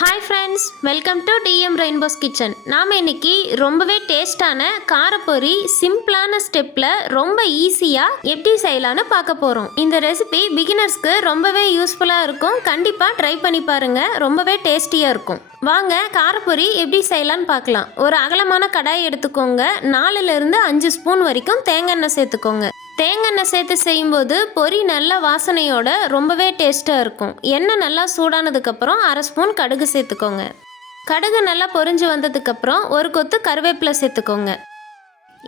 Hi friends welcome to TM Rainbow's Kitchen நாம் இன்னைக்கு ரொம்பவே டேஸ்டான காரப்பொரி சிம்பிளான ஸ்டெப்பில் ரொம்ப ஈஸியாக எப்படி செய்யலான்னு பார்க்க போகிறோம் இந்த ரெசிபி பிகினர்ஸ்க்கு ரொம்பவே யூஸ்ஃபுல்லாக இருக்கும். கண்டிப்பாக ட்ரை பண்ணி பாருங்கள் ரொம்பவே டேஸ்டியாக இருக்கும். வாங்க காரப்பொரி எப்படி செய்யலான்னு பார்க்கலாம். ஒரு அகலமான கடாய் எடுத்துக்கோங்க. நாலுலேருந்து அஞ்சு ஸ்பூன் வரைக்கும் தேங்காய் எண்ணெய் சேர்த்துக்கோங்க. தேங்காய் எண்ணெய் சேர்த்து செய்யும்போது பொரி நல்ல வாசனையோட ரொம்பவே டேஸ்ட்டாக இருக்கும். எண்ணெய் நல்லா சூடானதுக்கப்புறம் அரை ஸ்பூன் கடுகு சேர்த்துக்கோங்க. கடுகு நல்லா பொரிஞ்சு வந்ததுக்கப்புறம் ஒரு கொத்து கருவேப்பிலை சேர்த்துக்கோங்க.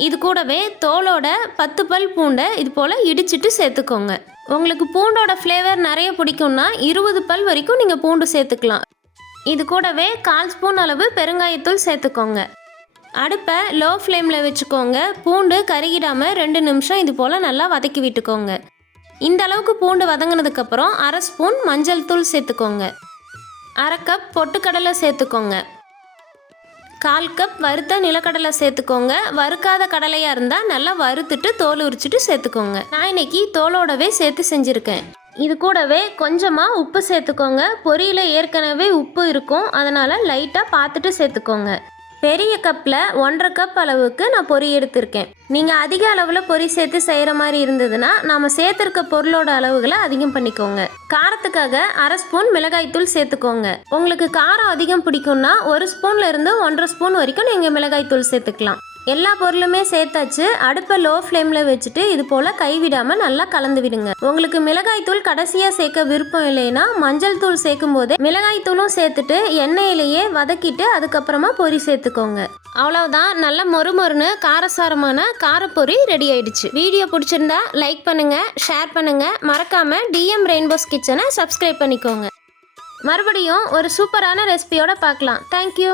இது கூடவே தோலோட பத்து பல் பூண்டை இது போல் இடிச்சிட்டு சேர்த்துக்கோங்க. உங்களுக்கு பூண்டோட ஃப்ளேவர் நிறைய பிடிக்கும்னா இருபது பல் வரைக்கும் நீங்கள் பூண்டு சேர்த்துக்கலாம். இது கூடவே கால் ஸ்பூன் அளவு பெருங்காயத்தூள் சேர்த்துக்கோங்க. அடுப்பை லோ ஃப்ளேமில் வச்சுக்கோங்க. பூண்டு கருகிடாமல் ரெண்டு நிமிஷம் இது போல் நல்லா வதக்கி விட்டுக்கோங்க. இந்த அளவுக்கு பூண்டு வதங்கினதுக்கப்புறம் அரை ஸ்பூன் மஞ்சள் தூள் சேர்த்துக்கோங்க. அரை கப் பொட்டுக்கடலை சேர்த்துக்கோங்க. கால் கப் வறுத்த நிலக்கடலை சேர்த்துக்கோங்க. வறுக்காத கடலையாக இருந்தால் நல்லா வறுத்துட்டு தோல் உரிச்சிட்டு சேர்த்துக்கோங்க. நான் இன்னைக்கு தோலோடவே சேர்த்து செஞ்சுருக்கேன். இது கூடவே கொஞ்சமாக உப்பு சேர்த்துக்கோங்க. பொரியில் ஏற்கனவே உப்பு இருக்கும். அதனால் லைட்டாக பார்த்துட்டு சேர்த்துக்கோங்க. பெரிய கப்பில் ஒன்றரை கப் அளவுக்கு நான் பொரி எடுத்திருக்கேன். நீங்கள் அதிக அளவில் பொரி சேர்த்து செய்கிற மாதிரி இருந்ததுன்னா நாம் சேர்த்துருக்க பொருளோட அளவுகளை அதிகம் பண்ணிக்கோங்க. காரத்துக்காக அரை ஸ்பூன் மிளகாய்த்தூள் சேர்த்துக்கோங்க. உங்களுக்கு காரம் அதிகம் பிடிக்கும்னா ஒரு ஸ்பூன்லேருந்து ஒன்றரை ஸ்பூன் வரைக்கும் நீங்கள் மிளகாய்த்தூள் சேர்த்துக்கலாம். எல்லா பொருளுமே சேர்த்தாச்சு. அடுப்பை லோ ஃப்ளேமில் வச்சுட்டு இது போல் கைவிடாமல் நல்லா கலந்து விடுங்க. உங்களுக்கு மிளகாய் தூள் கடைசியாக சேர்க்க விருப்பம் இல்லைன்னா மஞ்சள் தூள் சேர்க்கும் போதே மிளகாய் தூளும் சேர்த்துட்டு எண்ணெயிலேயே வதக்கிட்டு அதுக்கப்புறமா பொரி சேர்த்துக்கோங்க. அவ்வளவுதான். நல்ல மொறு மொறுன்னு காரசாரமான காரப்பொரி ரெடி ஆயிடுச்சு. வீடியோ பிடிச்சிருந்தா லைக் பண்ணுங்க ஷேர் பண்ணுங்க. மறக்காம டிஎம் ரெயின்போஸ் கிச்சனை சப்ஸ்கிரைப் பண்ணிக்கோங்க. மறுபடியும் ஒரு சூப்பரான ரெசிபியோட பார்க்கலாம். தேங்க்யூ